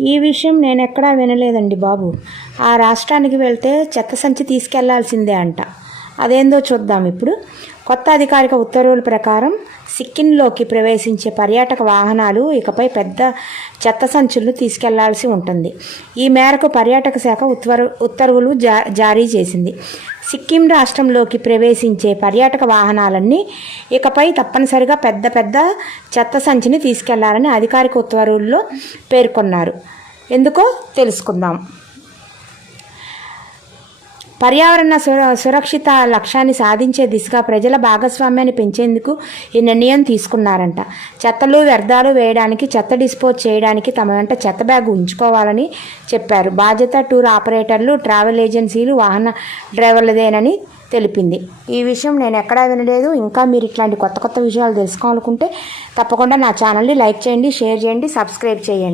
ఈ విషయం నేను ఎక్కడా వినలేదండి బాబు. ఆ రాష్ట్రానికి వెళ్తే చెత్త సంచి తీసుకెళ్లాల్సిందే అంట. అదేందో చూద్దాం ఇప్పుడు. కొత్త అధికారిక ఉత్తర్వుల ప్రకారం సిక్కింలోకి ప్రవేశించే పర్యాటక వాహనాలు ఇకపై పెద్ద చెత్త సంచులను తీసుకెళ్లాల్సి ఉంటుంది. ఈ మేరకు పర్యాటక శాఖ ఉత్తర్వులు జారీ చేసింది. సిక్కిం రాష్ట్రంలోకి ప్రవేశించే పర్యాటక వాహనాలన్నీ ఇకపై తప్పనిసరిగా పెద్ద చెత్త సంచిని తీసుకెళ్లాలని అధికారిక ఉత్తర్వుల్లో పేర్కొన్నారు. ఎందుకో తెలుసుకుందాం. పర్యావరణ సురక్షిత లక్ష్యాన్ని సాధించే దిశగా ప్రజల భాగస్వామ్యాన్ని పెంచేందుకు ఈ నిర్ణయం తీసుకున్నారంట. చెత్తలు వ్యర్థాలు వేయడానికి, చెత్త డిస్పోజ్ చేయడానికి తమ వెంట చెత్త బ్యాగ్ ఉంచుకోవాలని చెప్పారు. బాధ్యత టూర్ ఆపరేటర్లు, ట్రావెల్ ఏజెన్సీలు, వాహన డ్రైవర్లదేనని తెలిపింది. ఈ విషయం నేను ఎక్కడా వినలేదు. ఇంకా మీరు ఇట్లాంటి కొత్త విషయాలు తెలుసుకోవాలనుకుంటే తప్పకుండా నా ఛానల్ని లైక్ చేయండి, షేర్ చేయండి, సబ్స్క్రైబ్ చేయండి.